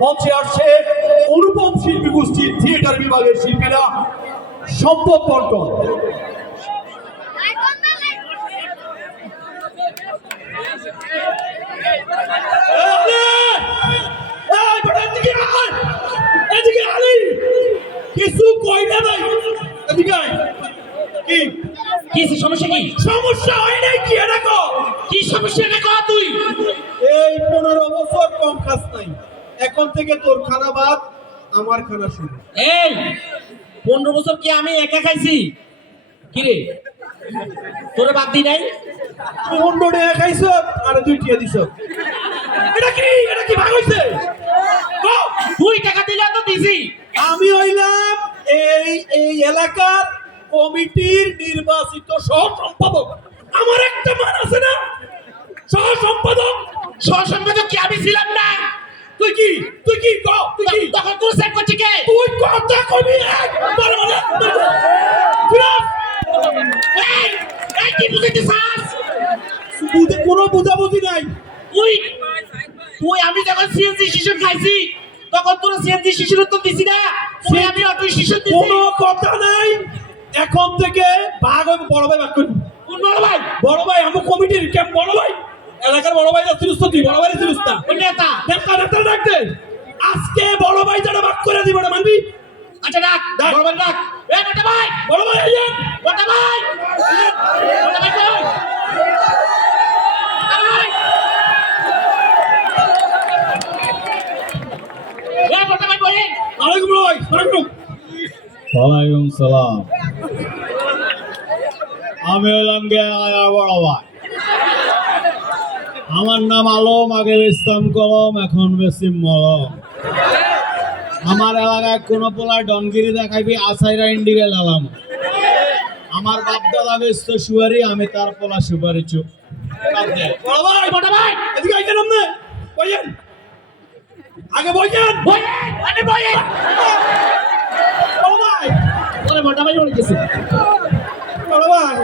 মঞ্চে আসছে অনুপম শিল্পী গোষ্ঠীর থিয়েটার বিভাগের শিল্পীরা সম্পদ বন্টন এদিকে! এদিকে! কিছু কইনা নাই এদিকে আয়। কি কি সমস্যা কি সমস্যা হয় নাই কি এটা কো? কি সমস্যা এটা তুই এই পনেরো বছর কম খাস নাই এখন থেকে তোর খানা বাদ আমার খানা শুরু। এই পনেরো বছর কি আমি একা খাইছি? কি রে? তোরে বাদ দি নাই? তুই অন্য টাকা খাইছ আর দুই টিয়া দিছ। এটা কি? এটা কি ভাগ হইছে? দুই টাকা দিলে তো দিছি। আমি হইলাম এই এই এলাকার কমিটির নির্বাচিত সহ সম্পাদক আমার একটা মান আছে না? সহ সম্পাদক সহসম্পাদক কি আমি ছিলাম না? তুই কি? তুই কি ক তুই কি? তখন তোর সেট করছি কে? তুই কথা কবি এক বড় বড় ফিরাস এই এই কি বুঝাইতে চাস বুঝে কোনো বুঝাবুঝি নাই। তুই তুই আমি যখন সিএনজি শিশু খাইছি তখন তোর সিএনজি শিশুর তো দিছি না? তুই আমি অটো শিশু দিছি। কোনো কথা নাই। এখন থেকে ভাগ হবে বড় ভাই ভাগ করবি কোন বড় ভাই বড় ভাই আমার কমিটির কেমন বড় ভাই এলাকার বড় ভাই তো তুই বড় ভাই না কোন নেতা? নেতা নেতা ডাকতে আজকে বড় ভাই যারা ভাগ করে দিব না মানবি? আচ্ছা ডাক। ডাক। বড় ভাই ডাক। এ বড় ভাই। বড় ভাই আইয়েন বড় ভাই আমি হলাম গিয়ে বড় ভাই। আমার নাম আলম আগে বেচতাম কলম এখন বেশি মলম। আমার এলাকায় কোনো পোলা ডনগিরি দেখাইবি আসাইরা ইন্ডিগে লালাম আমার বাপ দাদা বেচতো সুয়ারি আমি তার পোলা সুপারি চুপ আগে বইয়েন। আরে বড় ভাই বড় ভাই। বড় ভাই।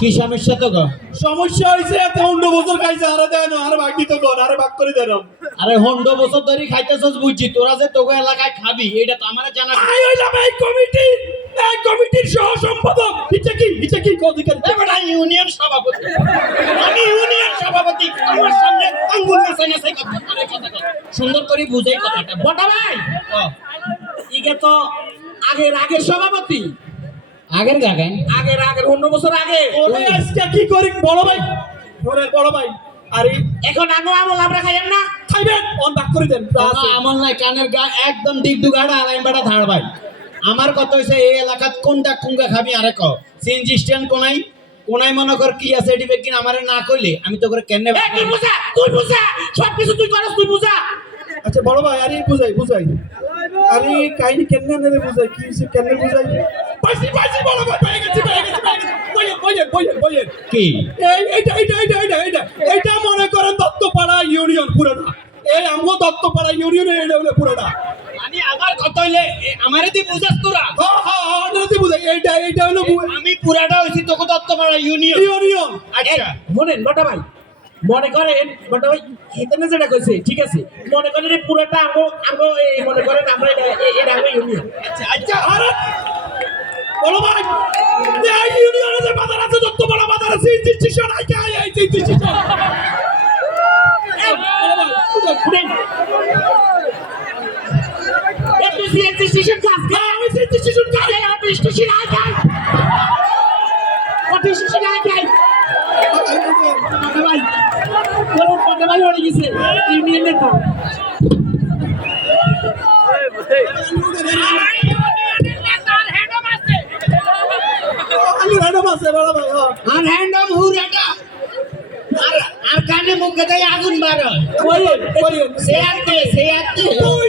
কি সমস্যা তো সমস্যা হয়েছে এত অন্য বছর খাইছে আরে দেন আরে বাকি তো কর আরে ভাগ করে দেন আরে হন্ড বছর ধরে খাইতেছস বুঝছি, তোরা যে তোকে এলাকায় খাবি এটা তো আমার জানা আই হইলাম এই কমিটি। এই কমিটির সহ সম্পাদক এটা কি? এটা কি কদিকে এবার ইউনিয়ন সভাপতি। আমি ইউনিয়ন সভাপতি। আমার সামনে আঙ্গুল নাচাই নাচাই কথা করে কথা সুন্দর করে বুঝাই কথাটা। বড় ভাই! ও, ইগে তো আগের আগের সভাপতি। আগের গাগান আগের আগের অন্য বছর আগে। ওরে আজকে কি করি? বড় ভাই। ওরে বড় ভাই। আরে এখন আঙ্গো আমল আমরা খাইয়াম না? খাইবেন? অন ভাগ করে দেন। আমার নাই কানের গা একদম ডিগডু গাড়া আমি বেটা ধার ভাই। আমার কথা হইছে এই এলাকাত কোনটা কুঙ্গা খাবি আরে ক সিএনজি স্ট্যান্ড কোনাই কোনাই মনে কর কি আছে এটি বেকিন আমারে না কইলে আমি তো করে কেন তুই বুঝা তুই বুঝা সব কিছু তুই করস তুই বুঝা। আচ্ছা বড় ভাই আরে বুঝাই বুঝাই। আরে কাহিনী কেন নেবে বুঝাই কি হইছে কেন বুঝাই? পাইছি পাইছি বড় ভাই পেয়ে গেছি পেয়ে গেছি পেয়ে গেছি। বইয়েন বইয়েন বইয়েন বইয়েন কি? এই এইটা এইটা এইটা এইটা এইটা এইটা মনে করেন দত্তপাড়া ইউনিয়ন পুরোটা এই আমগো দত্তপাড়া ইউনিয়নের এটা হলো পুরোটা মানে আমার কথা হইলে? আমারে তুই বুঝাস তোরা? ওটাতে বুঝাই এইটা এইটা হলো আমি পুরাটা হইছি তোকে দত্তপাড়া ইউনিয়ন। ইউনিয়ন। আচ্ছা। মনেন বটা ভাই মনে করেন বটা ভাই এখানে যেটা কইছে ঠিক আছে? মনে করেন পুরোটা আমগো এই মনে করেন আমরা এটা আমগো ইউনিয়ন। আচ্ছা আচ্ছা। আরে বলো ভাই। এই ইউনিয়নে যে বাজার আছে দত্তপাড়া বাজার আছে এই স্টেশন আইকে আই আই এই স্টেশন শুনেন সিএনসি স্টেশন কাজ আমি সেই স্টেশন আরে অটো স্টেশন আই যাই অটো স্টেশন আই যাই ভাই বড় বটা ভাই হয়ে গেছে ইউনিয়ন নেতা হ্যাঁ আর হ্যান্ড অফ হুরাটা আর আর কানে মুখে দেয় আগুন বার হয় সে আতে সে তুই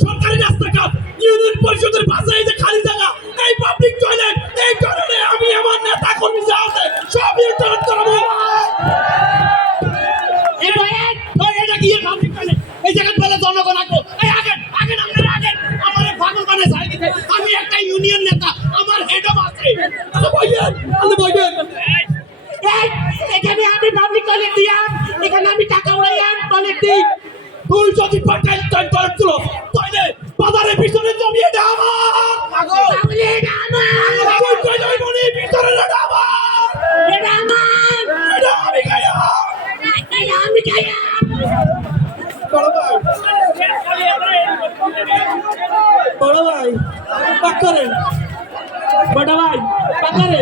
বড় ভাই পাকারে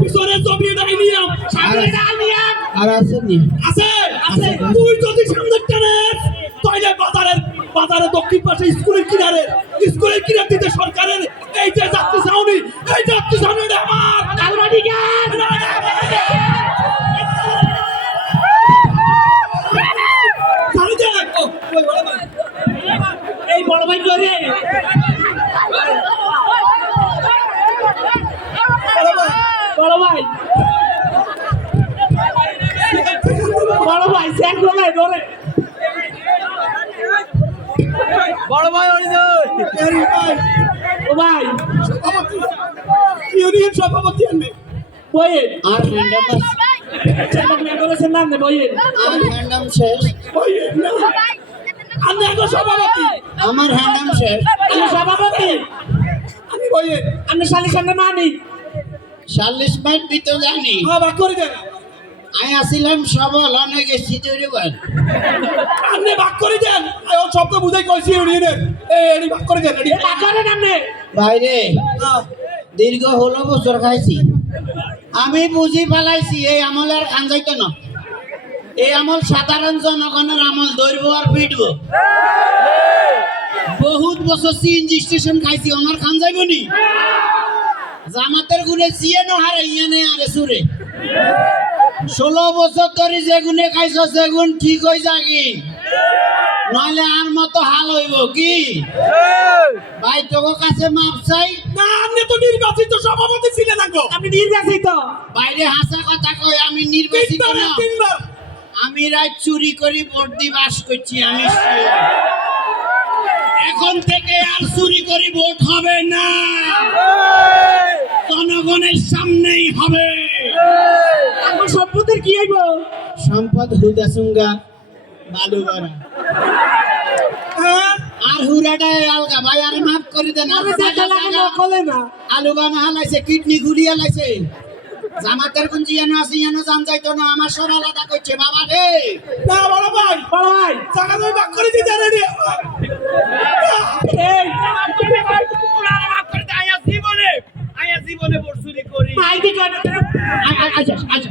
পিছনে জমি এটা নিয়াম। সামনে ডাল নিয়াম। আর আসেনি আছে আছে। তুই যদি সামনে টানেস তাহলে বাজারের বাজারে দক্ষিণ পাশে স্কুলের কিনারে স্কুলের কিনার দিতে সরকারের এই যে যাত্রী ছাউনি এই যাত্রী ছাউনি এটা আমার কালবাড়ি গান এটা আমার। ছাড়ি দে। ও, ওই বড় ভাই। এই বড় ভাই করে বড় ভাই বড় ভাই স্যার বলে ধরে বড় ভাই এই ভাই, ও ভাই। সভাপতি। ইউনিয়ন সভাপতি আনবে। বইয়ের। আর হ্যান্ডাম চেয়ারম্যান মেম্বারের নাম নে বইয়ের। আর হ্যান্ডাম শেষ। ওই না। আমি এখন সভাপতি। আমার হ্যান্ডাম শেষ। আমি সভাপতি। আমি আমি মানি। চল্লিশ মিনিট দিতে জানি। হ্যাঁ ভাগ করে দেন। আমি আসিলাম সবল অনেক কর আপনি ভাগ করে দেন। ও শব্দ বুঝাই কইছি ইউনিয়নের এই এডি ভাগ করে দেন এডি করেন আপনি বাইরে হ্যাঁ দীর্ঘ ষোলো বছর খাইছি। আমি বুঝি ফেলাইছি এই আমল আর খান যাইত না। এই আমল সাধারণ জনগণের আমল ধরবো আর পিটবো বহুত বছর সিএনজি স্টেশন খাইছি আমার খান যাইব নি জামাতের গুনে জিয়ে নহারে ইয়ানে আরে সুরে। ষোলো বছর ধরে যেগুনে খাইছ সেগুন ঠিক হয়ে যাগি নইলে আর মতো হাল হইব কি? ভাই তোর কাছে মাপ চাই। না আপনি তো নির্বাচিত সভাপতি ছিলেন আগে। আপনি নির্বাচিত? বাইরে হাসা কথা কই আমি নির্বাচিত না। তিনবার। আমি রাত চুরি করি ভোট দি বাস করছি আমি এখন থেকে আর চুরি করি ভোট হবে না। জনগণের সামনেই হবে। আমার সম্পত্তির কি হইব? সম্পদ হুদাসুঙ্গা বালুবাড়া হ্যাঁ? আর হুরাটা আলগা ভাই আর মাফ করে দেন কলে না। আলু বানা হালাইছে কিডনি ঘুরিয়ে লাইছে জামাতের কোন জিয়ানো আছে ইয়ানো জান যাইতো না আমার সব আলাদা করছে বাবা রে। না বড় ভাই বড় ভাই টাকা তুমি ভাগ করে দিতে রেডি আয়, আয়,